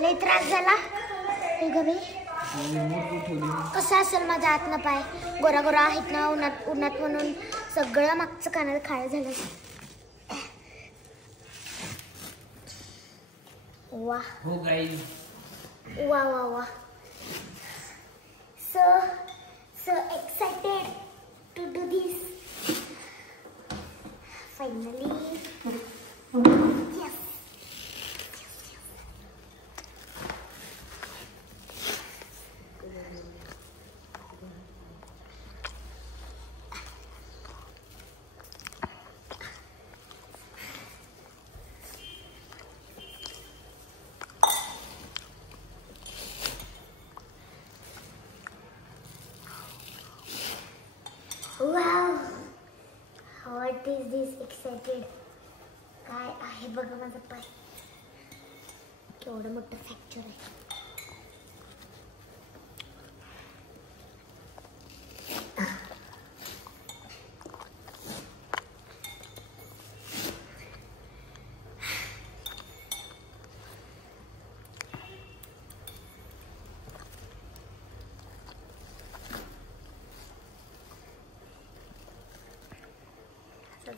लय त्रास झाला हे घरी कसं असेल माझा आतनं पाय गोरा गोरा आहेत ना उन्हात उन्हात म्हणून सगळं मागचं कानाला खायला झालं वा हो गाईज वा वा वा so excited to do this finally yes wow what is this excited काय आहे बघा माझा पाय केवढं मोठं फ्रॅक्चर आहे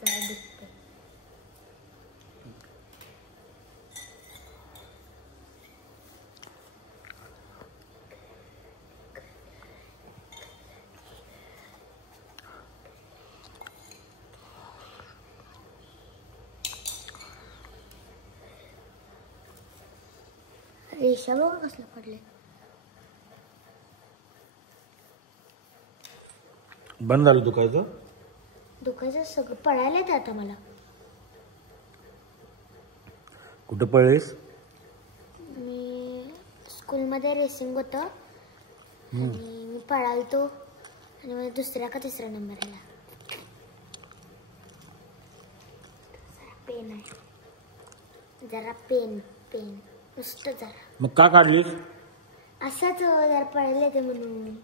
जरा दुखते रेषा बघ कसलं पडले बंद झालं दुखायचं दुखायचं सगळं पळायला येतं आता मला कुठं पळलेस मी स्कूलमध्ये रेसिंग होतं आणि मी पळालतो आणि मला दुसरा का तिसरा नंबर आला पेन आहे जरा पेन पेन नुसतं जरा मग का काढलीस असंच जरा पळायला येते म्हणून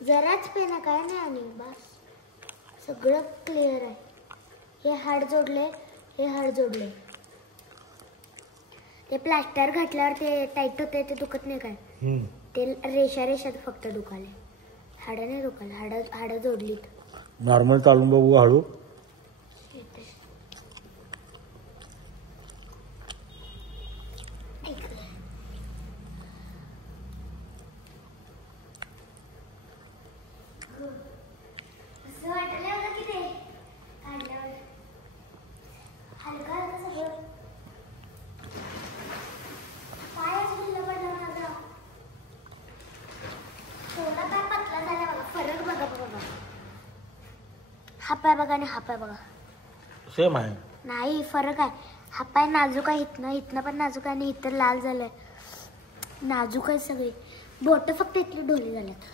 जराच पेन आहे काय नाही आणि बस सगळं क्लिअर आहे हे हाड जोडले हे हाड जोडले ते प्लास्टर घातल्यावर ते टाईट होते ते दुखत नाही काय ते रेषा रेषात फक्त दुखाले हाड नाही दुखाले हाड जोडलीत नॉर्मल चालून बघू हळू हा पाय बघा आणि हा पाय बघा सेम आहे नाही फरक आहे हा पाय नाजूक आहे इथनं पण नाजूक आहे आणि इथं लाल झालंय नाजूक आहे सगळे बोट फक्त इथले ढोले झालेत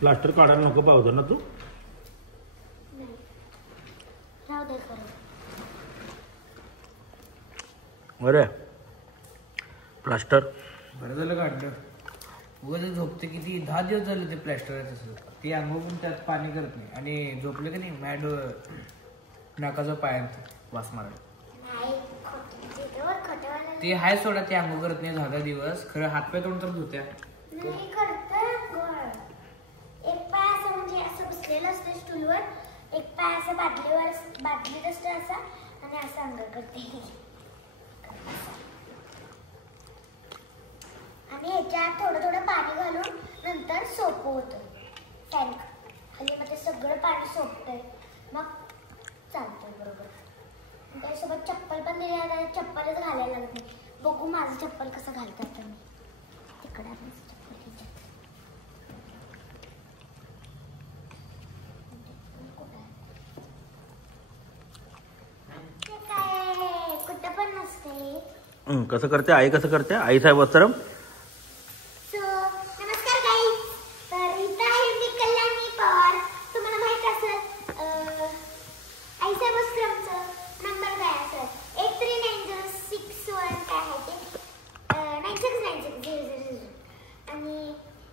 प्लास्टर काढायला नको पावतं ना तू राहू दे खरं अरे प्लास्टर बरं झालं काढलं उगाच झोपते किती 10 दिवस झाले ते प्लॅस्टर आहे तसं ते अंघोळ पण त्यात पाणी करत नाही आणि झोपले की नाही मॅड नाकाचा पायांत वास मारायला ते हाय सोडा ते अंघोळ करत नाही 10 दिवस खरं हातपाय तोंड तर धुत्या नाही करतं एक पाय असं म्हणजे असं बसलेलं असतं स्टूलवर एक पाय असं बाटलीत असतं असा आणि असं अंघोळ करते आणि ह्याच्यात थोडं थोडं पाणी घालून नंतर सोपं होतं टँक खाली मग ते सगळं पाणी सोपतंय मग चालतंय बरोबर त्यासोबत चप्पल पण दिली आहे चप्पलच घालायला लागत नाही बघू माझं चप्पल कसं घालतात तर मी तिकडे चप्पल काय कुठं पण नसते कसं करते आई कसं करते आई साहेब वस्त्रम नमस्कार गाईज तर इथं आहे मी कल्याणी पवार तुम्हाला माहित असेल आई साहेब वस्त्रमचं नंबर काय असेल 839061 काय आहे ते 969600 आणि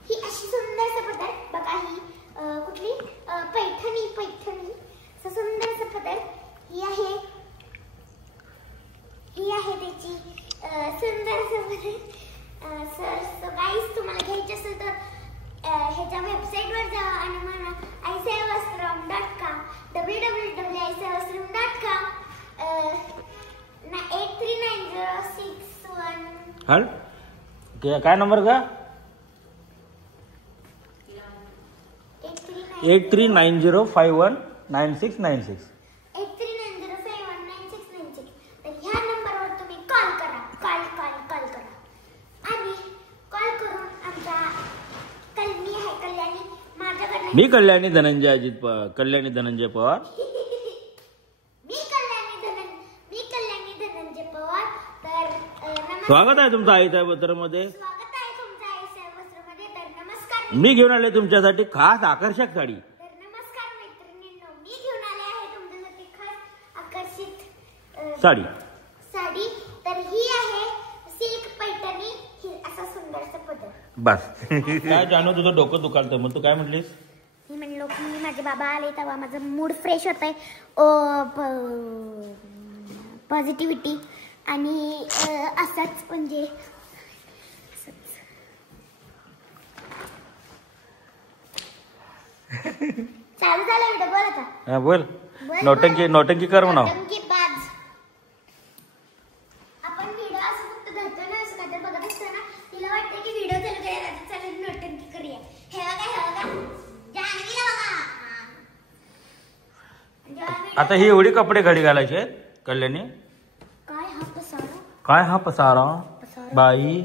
ही अशी सुंदर पदर बघा ही कुठली पैठणी असं सुंदर पदर ही आहे हल काय नंबर का 8390519696 8390519696. तर ह्या नंबरवर तुम्ही कॉल करा. कॉल करा आणि कॉल करून आमच्या मी आहे कल्याणी माझ्याकडे मी कल्याणी धनंजय अजित पवार कल्याणी धनंजय पवार मी कल्याणी धनंजय पवार. तर स्वागत आहे तुमचं आई साहेब वस्त्रमध्ये. स्वागत आहे तुमचं आई साहेब वस्त्रमध्ये. तर नमस्कार मी घेऊन आले तुमच्यासाठी खास आकर्षक साडी. तर नमस्कार मैत्रिणींनो, मी घेऊन आले आहे तुमच्यासाठी खास आकर्षित साडी. साडी. तर ही आहे सिल्क पैठणी. ही असा सुंदरसा पदर. बस काय जानू तुझं डोकं दुखालतं मग तू काय म्हटलीस. मी म्हणलो की माझे बाबा आले तेव्हा माझं मूड फ्रेश होत आहे. पॉझिटिव्हिटी आणि असंच म्हणजे चालू झालं व्हिडिओ. बोल आता. हा, बोल नौटंकी कर म्हणा. नौटंकीबाज. आपण व्हिडिओ असं फक्त धरतो ना, असं काहीतरी बघत असतो ना, तिला वाटतं की व्हिडिओ चालू करूया, चालू नौटंकी करूया. हे बघा जान्हवीला बघा. आता ही एवढी कपडे घडी घालायचे कल्याणी. काय हा पसारा काय हा पसारा बाई